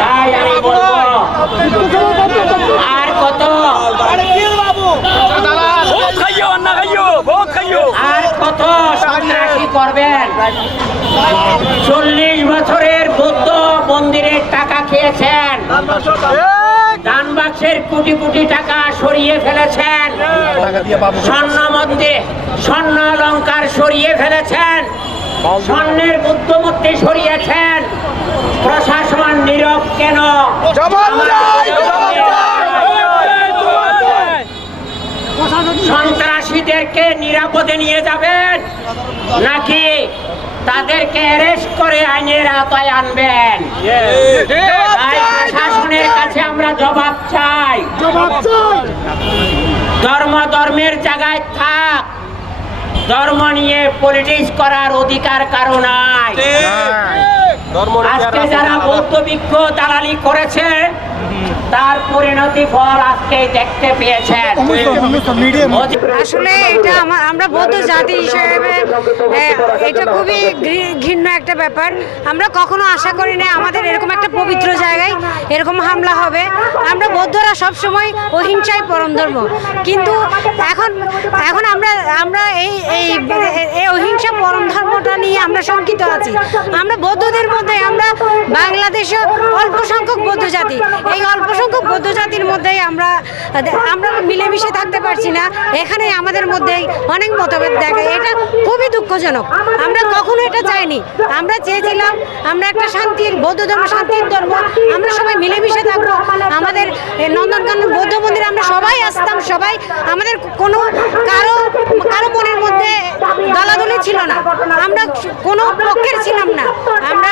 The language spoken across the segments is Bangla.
তাই আমি আর কত? আর কত সন্ন্যাসী করবেন? চল্লিশ বছরের বৌদ্ধ মন্দিরের টাকা খেয়েছেন। দান বাক্সের কোটি কোটি টাকা সরিয়ে ফেলেছেন। স্বর্ণ মন্দির স্বর্ণ অলঙ্কার সরিয়ে ফেলেছেন। স্বর্ণের বুদ্ধ মূর্তি সরিয়েছেন। প্রশাসন নীরব কেন? সন্ত্রাসীদেরকে নিরাপদে নিয়ে যাবেন নাকি তাদেরকে অ্যারেস্ট করে আইনের আওতায় আনবেন? তাই প্রশাসনের কাছে আমরা জবাব চাই। ধর্ম ধর্মের জায়গায় থাক। ধর্ম নিয়ে পলিটিক্স করার অধিকার কারও নাই। আজকে যারা বৌদ্ধ বিক্ষ দালালি করেছে তার পরিণতি ফল আজকে দেখতে পেয়েছেন। আসলে এটা আমরা বৌদ্ধ জাতি হিসেবে এটা খুবই ঘৃণ্য একটা ব্যাপার। আমরা কখনো আশা করি না আমাদের এরকম একটা পবিত্র জায়গায় এরকম হামলা হবে। আমরা বৌদ্ধরা সব সময় অহিংসায় পরম ধর্ম। কিন্তু এখন এখন আমরা আমরা এই এই অহিংসা পরম ধর্মটা নিয়ে আমরা শঙ্কিত আছি। আমরা বৌদ্ধদের মধ্যে আমরা বাংলাদেশে অল্প সংখ্যক বৌদ্ধ জাতি। এই অল্প সংখ্যক বৌদ্ধ জাতির মধ্যেই আমরা আমরা মিলেমিশে থাকতে পারছি না। এখানে আমাদের মধ্যে অনেক মতভেদ দেখা। এটা খুবই দুঃখজনক। আমরা কখনো এটা চাইনি। আমরা চেয়েছিলাম, আমরা একটা শান্তির, বৌদ্ধ ধর্ম, শান্তির ধর্ম। আমরা সবাই মিলেমিশে থাকব। আমাদের নন্দনকানন বৌদ্ধ মন্দিরে আমরা সবাই আসতাম, সবাই আমাদের কোনো কারও কারও মনের মধ্যে দলাদলি ছিল না। আমরা কোনো পক্ষের ছিলাম না। আমরা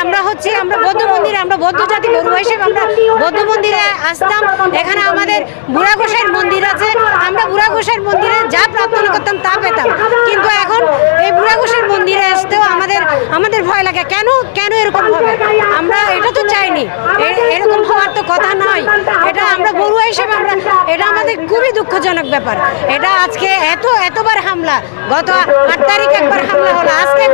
আমরা হচ্ছে, আমরা বৌদ্ধ মন্দিরে, আমরা বৌদ্ধ জাতি বড়ুয়া হিসেবে আমরা বৌদ্ধ মন্দিরে আসতাম। এখানে আমাদের বুড়া মন্দির আছে। আমরা বুড়া মন্দিরে যা প্রার্থনা করতাম তা পেতাম। কিন্তু এখন এই বুড়া মন্দিরে আসতেও আমাদের আমাদের ভয় লাগে। কেন কেন এরকম হবে আমরা এটা তো চাইনি এ- এরকম হওয়ার তো কথা নয়। এটা আমরা বড়ুয়া হিসেবে আমরা এটা আমাদের খুবই দুঃখজনক ব্যাপার। এটা আজকে এত এতবার হামলা। গত আট তারিখ একবার হামলা হলো। আজকে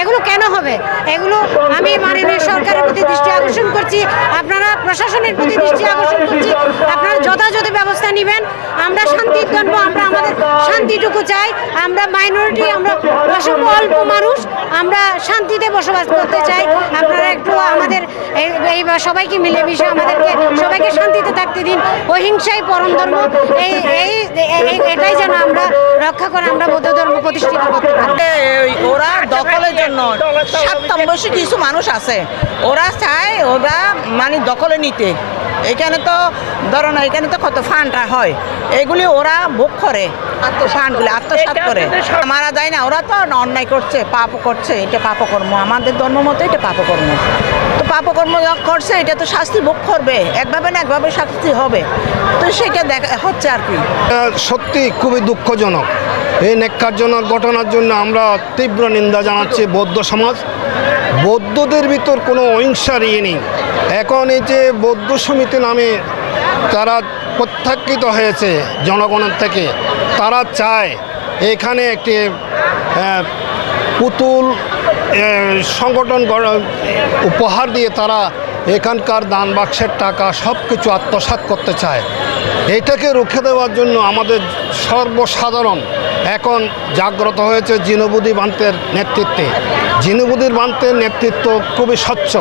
এগুলো কেন হবে? এগুলো আমি মাননীয় সরকারের প্রতি দৃষ্টি আকর্ষণ করছি। আপনারা প্রশাসনের প্রতি দৃষ্টি আকর্ষণ করছি। আপনারা যথাযথ ব্যবস্থা নেবেন। আমরা শান্তির জন্য আমাদের শান্তিটুকু চাই। আমরা মাইনরিটি আমরা অসংখ্য অল্প মানুষ, আমরা শান্তিতে বসবাস করতে চাই। আপনারা একটু আমাদের এই- সবাইকে মিলেমিশে আমাদেরকে, সবাইকে শান্তিতে থাকতে দিন। অহিংসাই পরম ধর্ম। এই এই এটাই যেন আমরা রক্ষা করে আমরা বৌদ্ধ ধর্ম প্রতিষ্ঠিত করতে পারি। ওরা দখলের জন্য। স্বার্থম্বসী কিছু মানুষ আছে। ওরা চায় ওরা মানে দখলে নিতে। এখানে তো ধরো না এখানে তো কত ফান্ডটা হয়। এগুলি ওরা বুক করে ফান্ডগুলি আত্মসাৎ করে। মারা যায় না ওরা তো অন্যায় করছে পাপ করছে এটা পাপকর্ম। আমাদের ধর্ম মতো এটা পাপকর্ম। তো পাপকর্ম করছে এটা তো শাস্তি ভোগ করবে। একভাবে না একভাবে শাস্তি হবে। তো সেটা দেখা হচ্ছে আর কি। সত্যি খুবই দুঃখজনক। এই নেককারজনক ঘটনার জন্য আমরা তীব্র নিন্দা জানাচ্ছি বৌদ্ধ সমাজ। বৌদ্ধদের ভিতর কোনো অহিংসার ইয়ে নেই। এখন এই যে বৌদ্ধ সমিতি নামে তারা প্রত্যাখ্যিত হয়েছে জনগণের থেকে, তারা চায় এখানে একটি পুতুল সংগঠন উপহার দিয়ে তারা এখানকার দান বাক্সের টাকা সব কিছু আত্মসাৎ করতে চায়। এটাকে রুখে দেওয়ার জন্য আমাদের সর্বসাধারণ এখন জাগ্রত হয়েছে জিনবুদি বান্তের নেতৃত্বে। জিনবুদির বান্তের নেতৃত্ব খুবই স্বচ্ছ।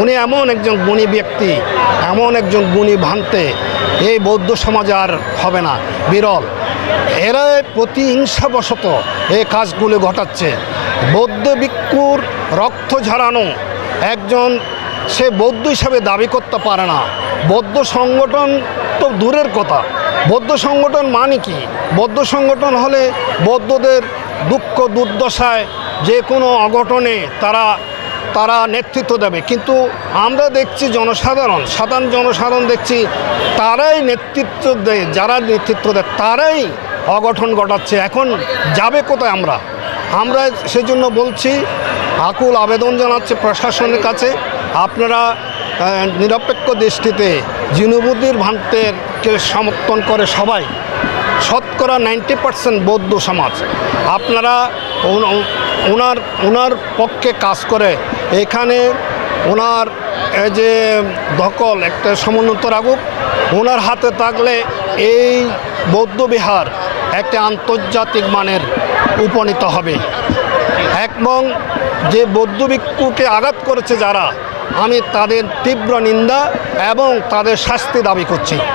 উনি এমন একজন গুণী ব্যক্তি, এমন একজন গুণী ভান্তে এই বৌদ্ধ সমাজ আর হবে না। বিরল। এরা প্রতিহিংসাবশত এই কাজগুলো ঘটাচ্ছে। বৌদ্ধ ভিক্ষুর রক্ত ঝরানো একজন সে বৌদ্ধ হিসাবে দাবি করতে পারে না। বৌদ্ধ সংগঠন তো দূরের কথা। বৌদ্ধ সংগঠন মানে কি? বৌদ্ধ সংগঠন হলে বৌদ্ধদের দুঃখ দুর্দশায় যে কোনো অঘটনে তারা তারা নেতৃত্ব দেবে। কিন্তু আমরা দেখছি জনসাধারণ, সাধারণ জনসাধারণ দেখছি তারাই নেতৃত্ব দেয়, যারা নেতৃত্ব দেয়, তারাই অঘটন ঘটাচ্ছে। এখন যাবে কোথায় আমরা? আমরা সেজন্য বলছি, আকুল আবেদন জানাচ্ছে প্রশাসনের কাছে। আপনারা নিরপেক্ষ দৃষ্টিতে জিনুবুদ্দির ভান্তেরকে সমর্থন করে সবাই। শতকরা নাইনটি পার্সেন্ট বৌদ্ধ সমাজ। আপনারা ওনার ওনার পক্ষে কাজ করে। এখানে ওনার যে দখল একটা সমুন্নত রাখুক ওনার হাতে থাকলে এই বৌদ্ধ বিহার একটা আন্তর্জাতিক মানের উপনীত হবে। এবং যে বৌদ্ধ ভিক্ষুকে আঘাত করেছে যারা, আমি তাদের তীব্র নিন্দা এবং তাদের শাস্তি দাবি করছি।